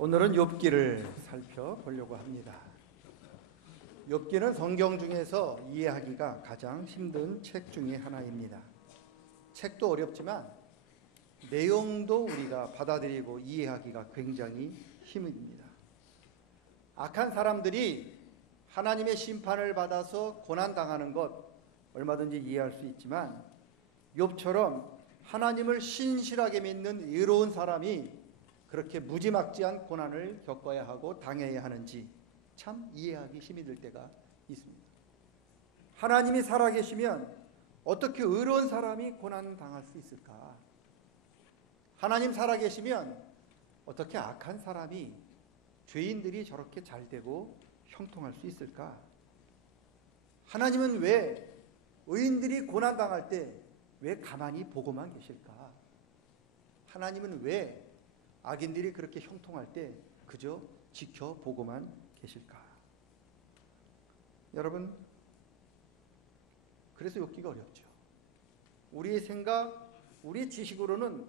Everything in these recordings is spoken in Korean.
오늘은 욥기를 살펴보려고 합니다. 욥기는 성경 중에서 이해하기가 가장 힘든 책 중에 하나입니다. 책도 어렵지만 내용도 우리가 받아들이고 이해하기가 굉장히 힘듭니다. 악한 사람들이 하나님의 심판을 받아서 고난당하는 것 얼마든지 이해할 수 있지만 욥처럼 하나님을 신실하게 믿는 의로운 사람이 그렇게 무지막지한 고난을 겪어야 하고 당해야 하는지 참 이해하기 힘이 들 때가 있습니다. 하나님이 살아계시면 어떻게 의로운 사람이 고난당할 수 있을까? 하나님 살아계시면 어떻게 악한 사람이, 죄인들이 저렇게 잘되고 형통할 수 있을까? 하나님은 왜 의인들이 고난당할 때 왜 가만히 보고만 계실까? 하나님은 왜 악인들이 그렇게 형통할 때 그저 지켜보고만 계실까? 여러분, 그래서 욥기가 어렵죠. 우리의 생각, 우리의 지식으로는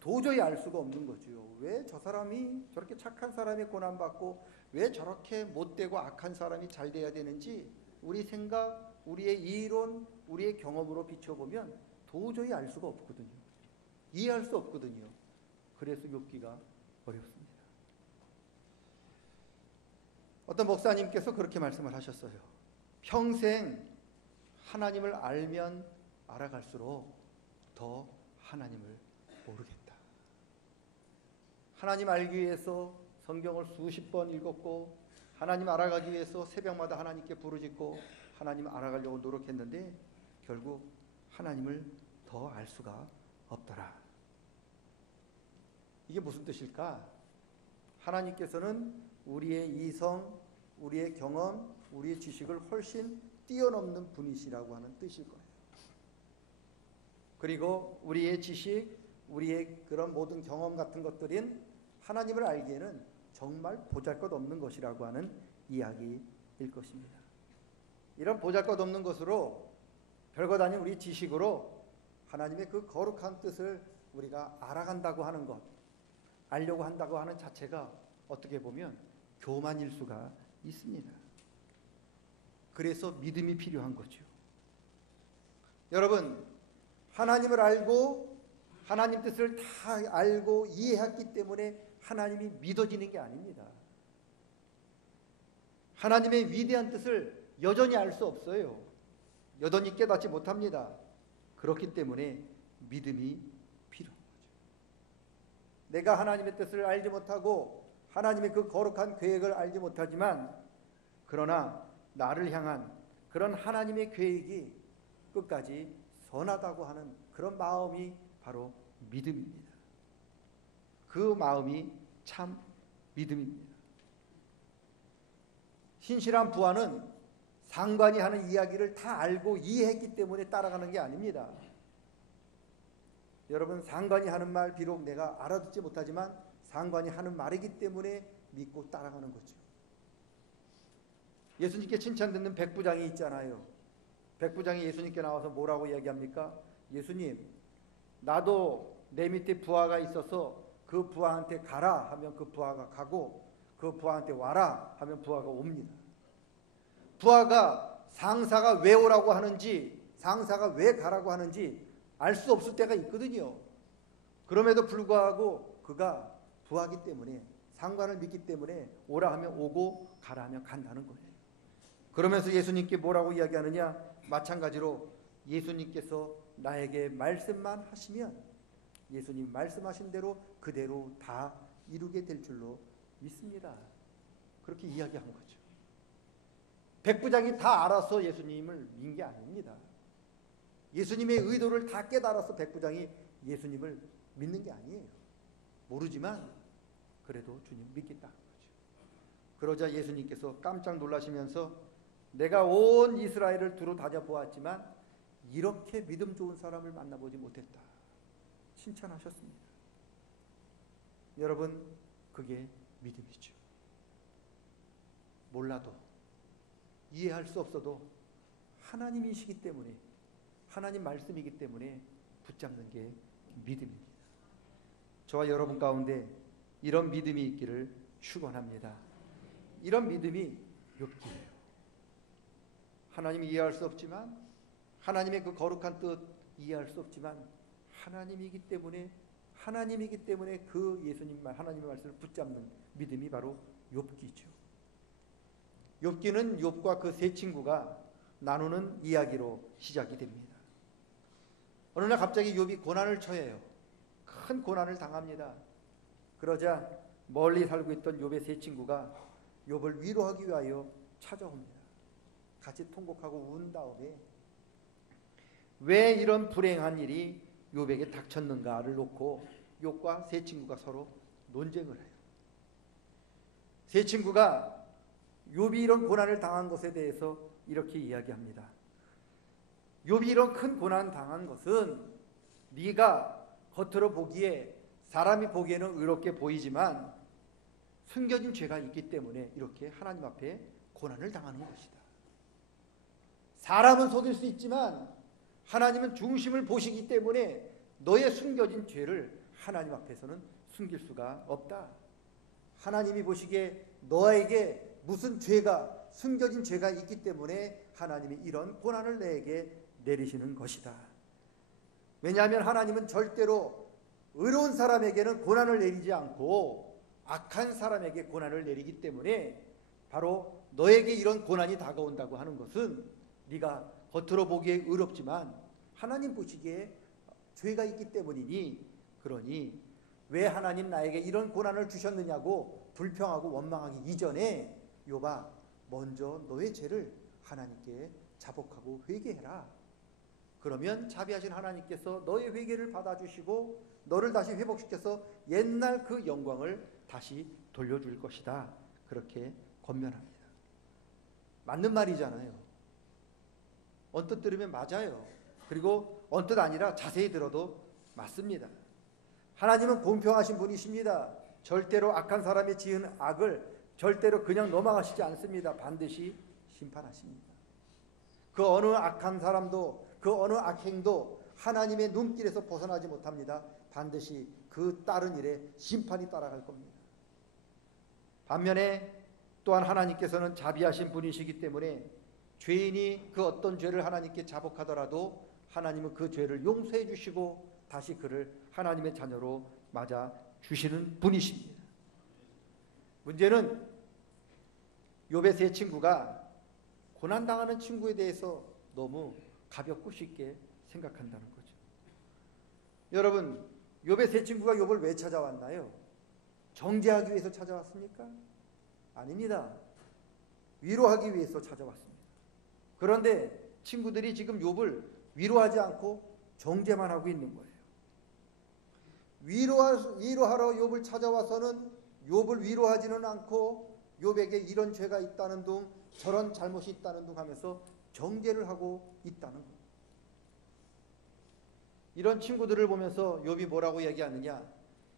도저히 알 수가 없는 거죠. 왜 저 사람이, 저렇게 착한 사람이 고난받고 왜 저렇게 못되고 악한 사람이 잘 돼야 되는지 우리 생각, 우리의 이론, 우리의 경험으로 비춰보면 도저히 알 수가 없거든요. 이해할 수 없거든요. 그래서 욥기가 어렵습니다. 어떤 목사님께서 그렇게 말씀을 하셨어요. 평생 하나님을 알면 알아갈수록 더 하나님을 모르겠다. 하나님 알기 위해서 성경을 수십 번 읽었고 하나님 알아가기 위해서 새벽마다 하나님께 부르짖고 하나님 알아가려고 노력했는데 결국 하나님을 더 알 수가 없더라. 이게 무슨 뜻일까? 하나님께서는 우리의 이성, 우리의 경험, 우리의 지식을 훨씬 뛰어넘는 분이시라고 하는 뜻일 거예요. 그리고 우리의 지식, 우리의 그런 모든 경험 같은 것들인 하나님을 알기에는 정말 보잘것없는 것이라고 하는 이야기일 것입니다. 이런 보잘것없는 것으로 별것 아닌 우리 지식으로 하나님의 그 거룩한 뜻을 우리가 알아간다고 하는 것, 알려고 한다고 하는 자체가 어떻게 보면 교만일 수가 있습니다. 그래서 믿음이 필요한 거죠. 여러분, 하나님을 알고 하나님 뜻을 다 알고 이해했기 때문에 하나님이 믿어지는 게 아닙니다. 하나님의 위대한 뜻을 여전히 알 수 없어요. 여전히 깨닫지 못합니다. 그렇기 때문에 믿음이 필요한 거죠. 내가 하나님의 뜻을 알지 못하고 하나님의 그 거룩한 계획을 알지 못하지만 그러나 나를 향한 그런 하나님의 계획이 끝까지 선하다고 하는 그런 마음이 바로 믿음입니다. 그 마음이 참 믿음입니다. 신실한 부하는 상관이 하는 이야기를 다 알고 이해했기 때문에 따라가는 게 아닙니다. 여러분, 상관이 하는 말 비록 내가 알아듣지 못하지만 상관이 하는 말이기 때문에 믿고 따라가는 거죠. 예수님께 칭찬듣는 백부장이 있잖아요. 백부장이 예수님께 나와서 뭐라고 이야기합니까? 예수님, 나도 내 밑에 부하가 있어서 그 부하한테 가라 하면 그 부하가 가고 그 부하한테 와라 하면 부하가 옵니다. 부하가 상사가 왜 오라고 하는지, 상사가 왜 가라고 하는지 알 수 없을 때가 있거든요. 그럼에도 불구하고 그가 부하기 때문에, 상관을 믿기 때문에 오라 하면 오고 가라 하면 간다는 거예요. 그러면서 예수님께 뭐라고 이야기하느냐? 마찬가지로 예수님께서 나에게 말씀만 하시면 예수님 말씀하신 대로 그대로 다 이루게 될 줄로 믿습니다. 그렇게 이야기한 거죠. 백부장이 다 알아서 예수님을 믿는 게 아닙니다. 예수님의 의도를 다 깨달아서 백부장이 예수님을 믿는 게 아니에요. 모르지만 그래도 주님 믿겠다는 거죠. 그러자 예수님께서 깜짝 놀라시면서 내가 온 이스라엘을 두루 다녀보았지만 이렇게 믿음 좋은 사람을 만나보지 못했다. 칭찬하셨습니다. 여러분, 그게 믿음이죠. 몰라도 이해할 수 없어도 하나님이시기 때문에, 하나님 말씀이기 때문에 붙잡는 게 믿음입니다. 저와 여러분 가운데 이런 믿음이 있기를 축원합니다. 이런 믿음이 욥기예요. 하나님이 이해할 수 없지만, 하나님의 그 거룩한 뜻 이해할 수 없지만, 하나님이기 때문에 그 예수님 하나님의 말씀을 붙잡는 믿음이 바로 욥기죠. 욥기는 욥과 그 세 친구가 나누는 이야기로 시작이 됩니다. 어느 날 갑자기 욥이 고난을 처해요. 큰 고난을 당합니다. 그러자 멀리 살고 있던 욥의 세 친구가 욥을 위로하기 위하여 찾아옵니다. 같이 통곡하고 운 다음에 왜 이런 불행한 일이 욥에게 닥쳤는가를 놓고 욥과 세 친구가 서로 논쟁을 해요. 세 친구가 욥이 이런 고난을 당한 것에 대해서 이렇게 이야기합니다. 욥이 이런 큰 고난 당한 것은 네가 겉으로 보기에 사람이 보기에는 의롭게 보이지만 숨겨진 죄가 있기 때문에 이렇게 하나님 앞에 고난을 당하는 것이다. 사람은 속일 수 있지만 하나님은 중심을 보시기 때문에 너의 숨겨진 죄를 하나님 앞에서는 숨길 수가 없다. 하나님이 보시기에 너에게 무슨 죄가 숨겨진 죄가 있기 때문에 하나님이 이런 고난을 내게 내리시는 것이다. 왜냐하면 하나님은 절대로 의로운 사람에게는 고난을 내리지 않고 악한 사람에게 고난을 내리기 때문에 바로 너에게 이런 고난이 다가온다고 하는 것은 네가 겉으로 보기에 의롭지만 하나님 보시기에 죄가 있기 때문이니, 그러니 왜 하나님 나에게 이런 고난을 주셨느냐고 불평하고 원망하기 이전에 욥아, 먼저 너의 죄를 하나님께 자복하고 회개해라. 그러면 자비하신 하나님께서 너의 회개를 받아주시고 너를 다시 회복시켜서 옛날 그 영광을 다시 돌려줄 것이다. 그렇게 권면합니다. 맞는 말이잖아요. 언뜻 들으면 맞아요. 그리고 언뜻 아니라 자세히 들어도 맞습니다. 하나님은 공평하신 분이십니다. 절대로 악한 사람이 지은 악을 절대로 그냥 넘어가시지 않습니다. 반드시 심판하십니다. 그 어느 악한 사람도, 그 어느 악행도 하나님의 눈길에서 벗어나지 못합니다. 반드시 그 따른 일에 심판이 따라갈 겁니다. 반면에 또한 하나님께서는 자비하신 분이시기 때문에 죄인이 그 어떤 죄를 하나님께 자복하더라도 하나님은 그 죄를 용서해 주시고 다시 그를 하나님의 자녀로 맞아 주시는 분이십니다. 문제는 욥의 세 친구가 고난당하는 친구에 대해서 너무 가볍고 쉽게 생각한다는 거죠. 여러분, 욥의 세 친구가 욥을 왜 찾아왔나요? 정죄하기 위해서 찾아왔습니까? 아닙니다. 위로하기 위해서 찾아왔습니다. 그런데 친구들이 지금 욥을 위로하지 않고 정죄만 하고 있는 거예요. 위로하러 욥을 찾아와서는 욥을 위로하지는 않고 욥에게 이런 죄가 있다는 둥 저런 잘못이 있다는 둥 하면서 정죄를 하고 있다는 거예요. 이런 친구들을 보면서 욥이 뭐라고 얘기하느냐?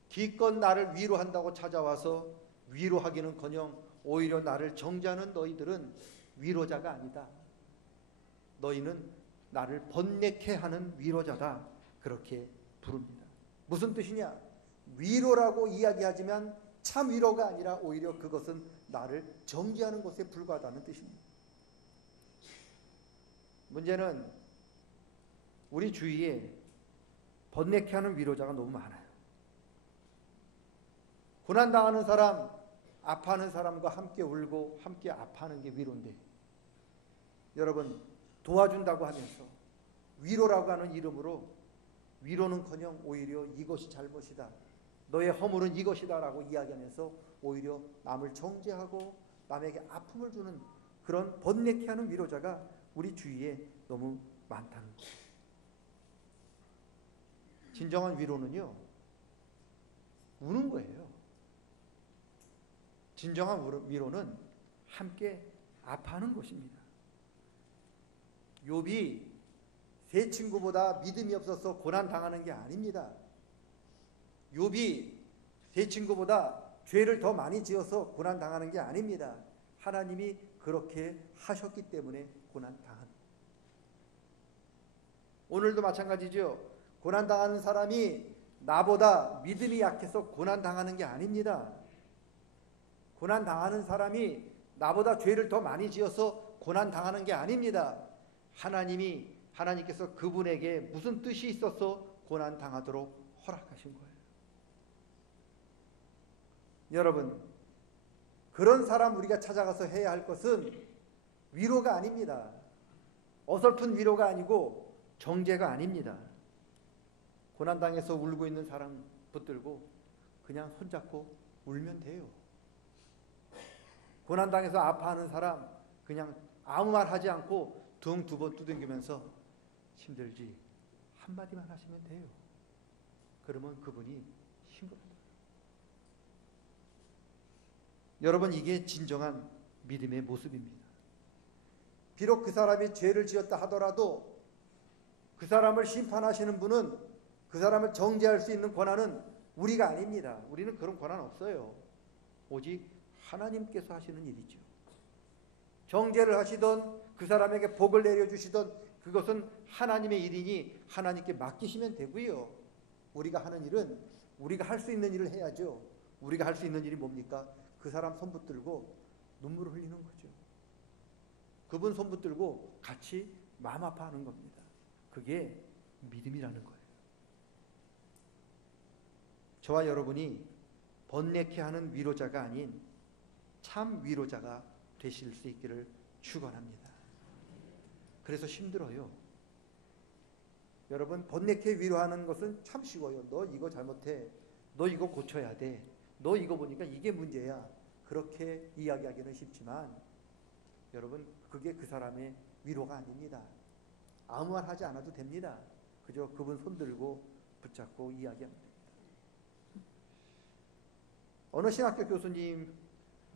기껏 나를 위로한다고 찾아와서 위로하기는커녕 오히려 나를 정죄하는 너희들은 위로자가 아니다. 너희는 나를 번뇌케 하는 위로자다. 그렇게 부릅니다. 무슨 뜻이냐? 위로라고 이야기하지만 참 위로가 아니라 오히려 그것은 나를 정죄하는 것에 불과하다는 뜻입니다. 문제는 우리 주위에 번뇌케 하는 위로자가 너무 많아요. 고난당하는 사람, 아파하는 사람과 함께 울고 함께 아파하는 게 위로인데, 여러분, 도와준다고 하면서 위로라고 하는 이름으로 위로는커녕 오히려 이것이 잘못이다, 너의 허물은 이것이다 라고 이야기하면서 오히려 남을 정죄하고 남에게 아픔을 주는 그런 번뇌케 하는 위로자가 우리 주위에 너무 많다는 거예요. 진정한 위로는요, 우는 거예요. 진정한 위로는 함께 아파하는 것입니다. 욥이 세 친구보다 믿음이 없어서 고난당하는 게 아닙니다. 욥이 세 친구보다 죄를 더 많이 지어서 고난당하는 게 아닙니다. 하나님이 그렇게 하셨기 때문에 고난당한. 오늘도 마찬가지죠. 고난당하는 사람이 나보다 믿음이 약해서 고난당하는 게 아닙니다. 고난 당하는 사람이 나보다 죄를 더 많이 지어서 고난 당하는 게 아닙니다. 하나님께서 그분에게 무슨 뜻이 있어서 고난 당하도록 허락하신 거예요. 여러분, 그런 사람 우리가 찾아가서 해야 할 것은 위로가 아닙니다. 어설픈 위로가 아니고 정죄가 아닙니다. 고난당해서 울고 있는 사람 붙들고 그냥 손잡고 울면 돼요. 고난당해서 아파하는 사람 그냥 아무 말 하지 않고 등 두 번 두들기면서 힘들지 한마디만 하시면 돼요. 그러면 그분이 힘들어요. 여러분, 이게 진정한 믿음의 모습입니다. 비록 그 사람이 죄를 지었다 하더라도 그 사람을 심판하시는 분은, 그 사람을 정죄할 수 있는 권한은 우리가 아닙니다. 우리는 그런 권한 없어요. 오직 하나님께서 하시는 일이죠. 정죄를 하시던 그 사람에게 복을 내려주시던 그것은 하나님의 일이니 하나님께 맡기시면 되고요. 우리가 하는 일은 우리가 할 수 있는 일을 해야죠. 우리가 할 수 있는 일이 뭡니까? 그 사람 손 붙들고 눈물을 흘리는 거죠. 그분 손 붙들고 같이 마음 아파하는 겁니다. 그게 믿음이라는 거예요. 저와 여러분이 번뇌케 하는 위로자가 아닌 참 위로자가 되실 수 있기를 축원합니다. 그래서 힘들어요. 여러분, 번뇌케 위로하는 것은 참 쉬워요. 너 이거 잘못해. 너 이거 고쳐야 돼. 너 이거 보니까 이게 문제야. 그렇게 이야기하기는 쉽지만 여러분, 그게 그 사람의 위로가 아닙니다. 아무 말 하지 않아도 됩니다. 그저 그분 손들고 붙잡고 이야기합니다. 어느 신학교 교수님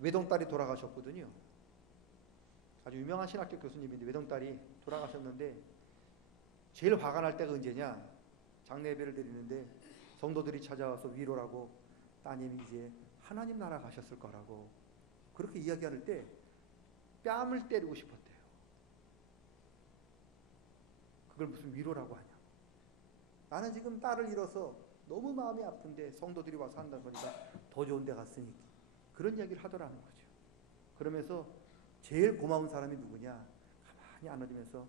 외동딸이 돌아가셨거든요. 아주 유명한 신학교 교수님인데 외동딸이 돌아가셨는데 제일 화가 날 때가 언제냐? 장례 예배를 드리는데 성도들이 찾아와서 위로라고 따님이 이제 하나님 나라 가셨을 거라고 그렇게 이야기할 때 뺨을 때리고 싶었대요. 그걸 무슨 위로라고 하냐? 나는 지금 딸을 잃어서 너무 마음이 아픈데 성도들이 와서 한다 보니까 더 좋은 데 갔으니 그런 이야기를 하더라는 거죠. 그러면서 제일 고마운 사람이 누구냐? 가만히 안아주면서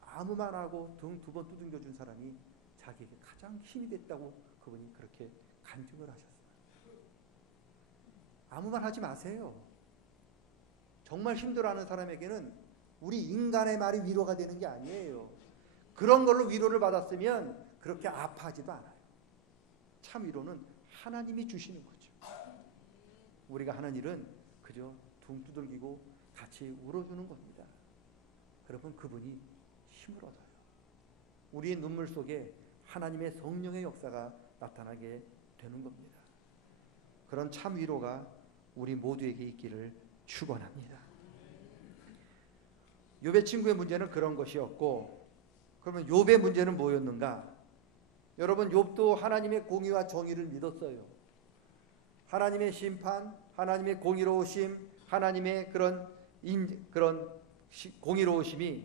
아무 말 안 하고 등 두 번 두들겨 준 사람이 자기에게 가장 힘이 됐다고 그분이 그렇게 간증을 하셨어요. 아무 말 하지 마세요. 정말 힘들어하는 사람에게는 우리 인간의 말이 위로가 되는 게 아니에요. 그런 걸로 위로를 받았으면 그렇게 아파하지도 않아요. 참 위로는 하나님이 주시는 거죠. 우리가 하는 일은 그저 둥 두들기고 같이 울어주는 겁니다. 그러면 그분이 힘을 얻어요. 우리의 눈물 속에 하나님의 성령의 역사가 나타나게 되는 겁니다. 그런 참 위로가 우리 모두에게 있기를 축원합니다. 욥의 친구의 문제는 그런 것이었고, 그러면 욥의 문제는 뭐였는가? 여러분, 욥도 하나님의 공의와 정의를 믿었어요. 하나님의 심판, 하나님의 공의로우심, 하나님의 그런 공의로우심이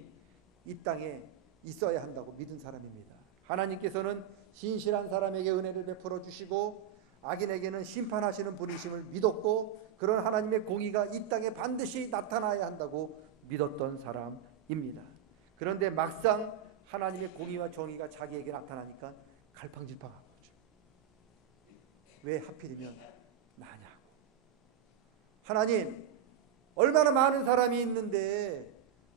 이 땅에 있어야 한다고 믿은 사람입니다. 하나님께서는 신실한 사람에게 은혜를 베풀어 주시고 악인에게는 심판하시는 분이심을 믿었고, 그런 하나님의 공의가 이 땅에 반드시 나타나야 한다고 믿었던 사람입니다. 그런데 막상 하나님의 공의와 정의가 자기에게 나타나니까 갈팡질팡한 거죠. 왜 하필이면 나냐고. 하나님, 얼마나 많은 사람이 있는데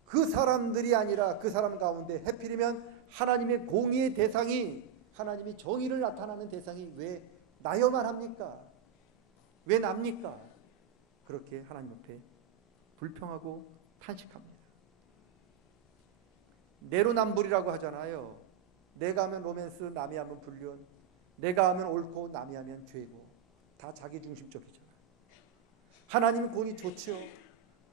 그 사람들이 아니라 그 사람 가운데 하필이면 하나님의 공의의 대상이, 하나님의 정의를 나타나는 대상이 왜 나여만 합니까? 왜 납니까? 그렇게 하나님 앞에 불평하고 탄식합니다. 내로남불이라고 하잖아요. 내가 하면 로맨스, 남이 하면 불륜, 내가 하면 옳고 남이 하면 죄고, 다 자기 중심적이잖아요. 하나님 공의 좋죠.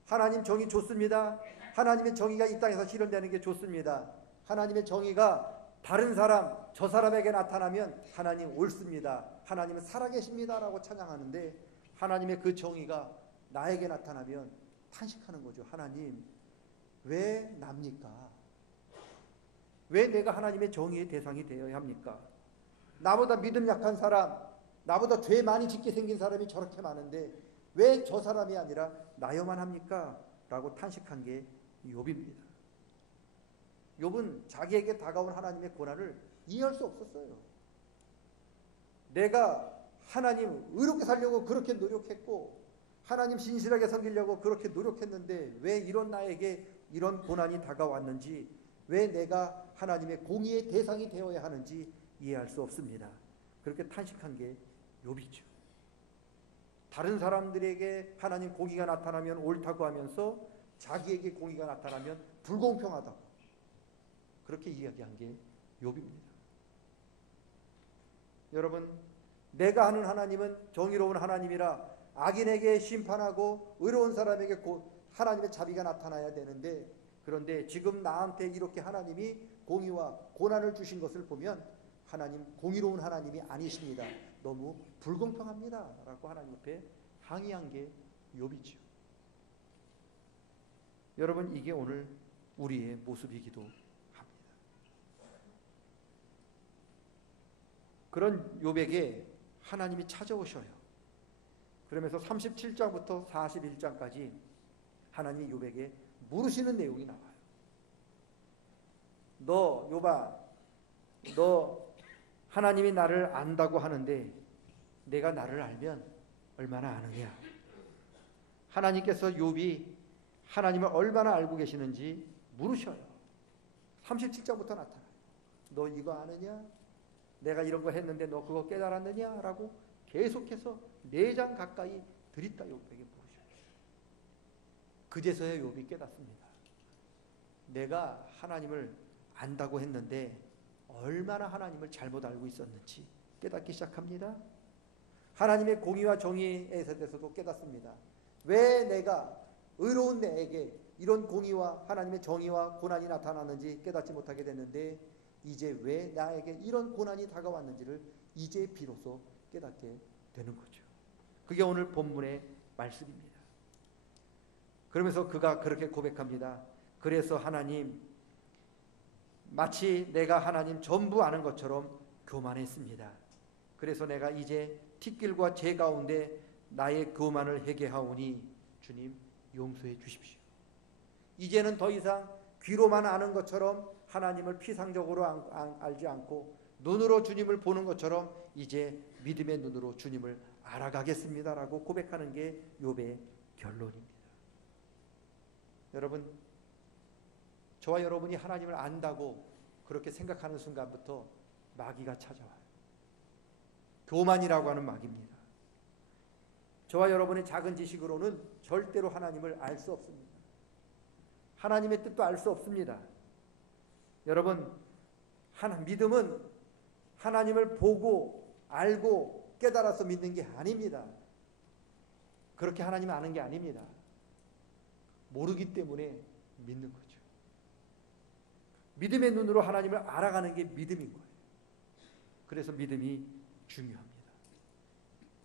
하나님 정의 좋습니다. 하나님의 정의가 이 땅에서 실현되는 게 좋습니다. 하나님의 정의가 다른 사람, 저 사람에게 나타나면 하나님 옳습니다. 하나님은 살아계십니다라고 찬양하는데, 하나님의 그 정의가 나에게 나타나면 탄식하는 거죠. 하나님, 왜 납니까? 왜 내가 하나님의 정의의 대상이 되어야 합니까? 나보다 믿음 약한 사람, 나보다 죄 많이 짓게 생긴 사람이 저렇게 많은데 왜 저 사람이 아니라 나여만 합니까? 라고 탄식한 게 욥입니다. 욥은 자기에게 다가온 하나님의 고난을 이해할 수 없었어요. 내가 하나님 의롭게 살려고 그렇게 노력했고 하나님 신실하게 섬기려고 그렇게 노력했는데 왜 이런 나에게 이런 고난이 다가왔는지, 왜 내가 하나님의 공의의 대상이 되어야 하는지 이해할 수 없습니다. 그렇게 탄식한 게 욥이죠. 다른 사람들에게 하나님 공의가 나타나면 옳다고 하면서 자기에게 공의가 나타나면 불공평하다고 그렇게 이야기한 게 욥입니다. 여러분, 내가 하는 하나님은 정의로운 하나님이라 악인에게 심판하고 의로운 사람에게 하나님의 자비가 나타나야 되는데, 그런데 지금 나한테 이렇게 하나님이 공의와 고난을 주신 것을 보면 하나님 공의로운 하나님이 아니십니다. 너무 불공평합니다. 라고 하나님 앞에 항의한 게 욥이죠. 여러분, 이게 오늘 우리의 모습이기도 합니다. 그런 욥에게 하나님이 찾아오셔요. 그러면서 37장부터 41장까지 하나님이 욥에게 물으시는 내용이 나와요. 너 욥아, 너 하나님이 나를 안다고 하는데 내가 나를 알면 얼마나 아느냐. 하나님께서 욥이 하나님을 얼마나 알고 계시는지 물으셔요. 37장부터 나타나요. 너 이거 아느냐? 내가 이런 거 했는데 너 그거 깨달았느냐? 라고 계속해서 4장 가까이 들이다 욥에게 물으셔요. 그제서야 욥이 깨닫습니다. 내가 하나님을 안다고 했는데 얼마나 하나님을 잘못 알고 있었는지 깨닫기 시작합니다. 하나님의 공의와 정의에 대해서도 깨닫습니다. 왜 내가 의로운 내에게 이런 공의와 하나님의 정의와 고난이 나타나는지 깨닫지 못하게 됐는데 이제 왜 나에게 이런 고난이 다가왔는지를 이제 비로소 깨닫게 되는 거죠. 그게 오늘 본문의 말씀입니다. 그러면서 그가 그렇게 고백합니다. 그래서 하나님, 마치 내가 하나님 전부 아는 것처럼 교만했습니다. 그래서 내가 이제 티끌과 재 가운데 나의 교만을 회개하오니 주님 용서해 주십시오. 이제는 더 이상 귀로만 아는 것처럼 하나님을 피상적으로 알지 않고 눈으로 주님을 보는 것처럼 이제 믿음의 눈으로 주님을 알아가겠습니다라고 고백하는 게 욥의 결론입니다. 여러분, 저와 여러분이 하나님을 안다고 그렇게 생각하는 순간부터 마귀가 찾아와요. 교만이라고 하는 마귀입니다. 저와 여러분의 작은 지식으로는 절대로 하나님을 알 수 없습니다. 하나님의 뜻도 알 수 없습니다. 여러분, 믿음은 하나님을 보고 알고 깨달아서 믿는 게 아닙니다. 그렇게 하나님을 아는 게 아닙니다. 모르기 때문에 믿는 거죠. 믿음의 눈으로 하나님을 알아가는 게 믿음인 거예요. 그래서 믿음이 중요합니다.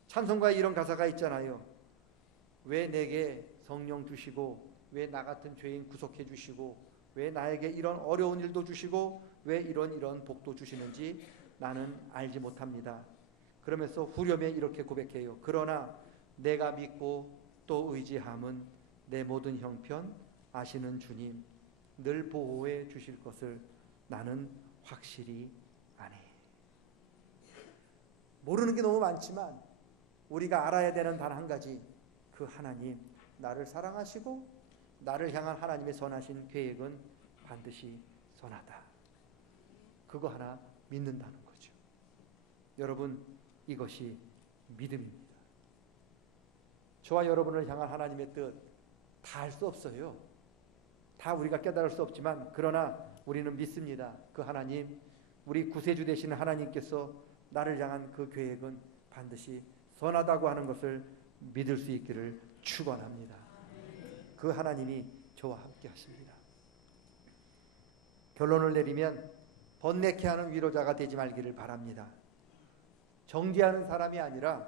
찬송가에 이런 가사가 있잖아요. 왜 내게 성령 주시고 왜 나 같은 죄인 구속해 주시고 왜 나에게 이런 어려운 일도 주시고 왜 이런 복도 주시는지 나는 알지 못합니다. 그러면서 후렴에 이렇게 고백해요. 그러나 내가 믿고 또 의지함은 내 모든 형편 아시는 주님 늘 보호해 주실 것을 나는 확실히 아네. 모르는 게 너무 많지만 우리가 알아야 되는 단 한 가지, 그 하나님 나를 사랑하시고 나를 향한 하나님의 선하신 계획은 반드시 선하다. 그거 하나 믿는다는 거죠. 여러분, 이것이 믿음입니다. 저와 여러분을 향한 하나님의 뜻 다 알 수 없어요. 다 우리가 깨달을 수 없지만 그러나 우리는 믿습니다. 그 하나님, 우리 구세주 되시는 하나님께서 나를 향한 그 계획은 반드시 선하다고 하는 것을 믿을 수 있기를 축원합니다. 그 하나님이 저와 함께 하십니다. 결론을 내리면 번뇌케 하는 위로자가 되지 말기를 바랍니다. 정죄하는 사람이 아니라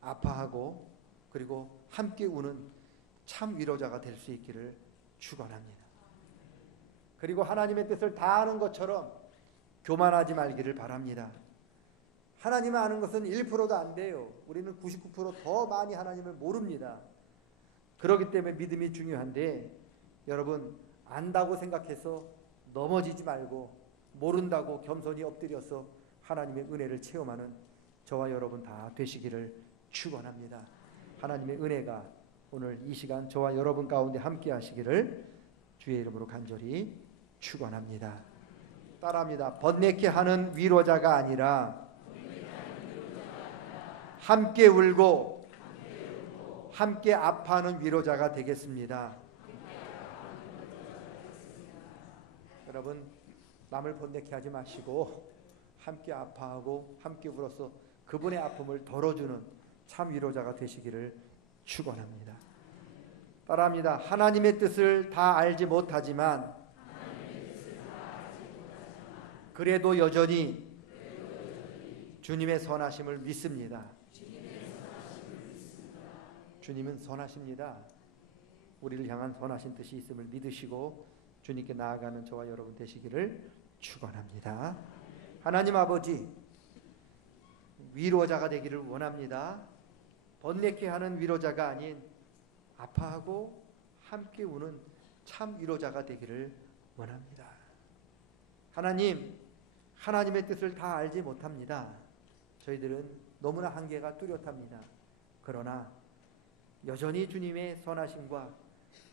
아파하고 그리고 함께 우는 참 위로자가 될 수 있기를 축원합니다. 그리고 하나님의 뜻을 다 아는 것처럼 교만하지 말기를 바랍니다. 하나님을 아는 것은 1%도 안 돼요. 우리는 99%더 많이 하나님을 모릅니다. 그렇기 때문에 믿음이 중요한데 여러분 안다고 생각해서 넘어지지 말고 모른다고 겸손히 엎드려서 하나님의 은혜를 체험하는 저와 여러분 다 되시기를 축원합니다. 하나님의 은혜가 오늘 이 시간 저와 여러분 가운데 함께 하시기를 주의 이름으로 간절히 축원합니다. 따라합니다. 번뇌케 하는 위로자가 아니라 함께 울고 함께 아파하는 위로자가 되겠습니다. 여러분 남을 번뇌케 하지 마시고 함께 아파하고 함께 울어서 그분의 아픔을 덜어주는 참 위로자가 되시기를 축원합니다. 따라합니다. 하나님의 뜻을 다 알지 못하지만 그래도 여전히 주님의 선하심을 믿습니다. 주님은 선하십니다. 우리를 향한 선하신 뜻이 있음을 믿으시고 주님께 나아가는 저와 여러분 되시기를 축원합니다. 하나님 아버지 위로자가 되기를 원합니다. 번뇌케 하는 위로자가 아닌 아파하고 함께 우는 참 위로자가 되기를 원합니다. 하나님, 하나님의 뜻을 다 알지 못합니다. 저희들은 너무나 한계가 뚜렷합니다. 그러나 여전히 주님의 선하심과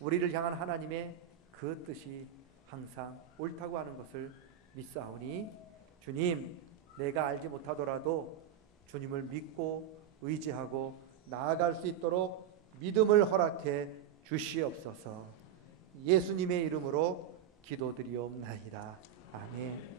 우리를 향한 하나님의 그 뜻이 항상 옳다고 하는 것을 믿사오니 주님, 내가 알지 못하더라도 주님을 믿고 의지하고 나아갈 수 있도록 믿음을 허락해 주시옵소서. 예수님의 이름으로 기도드리옵나이다. 아멘.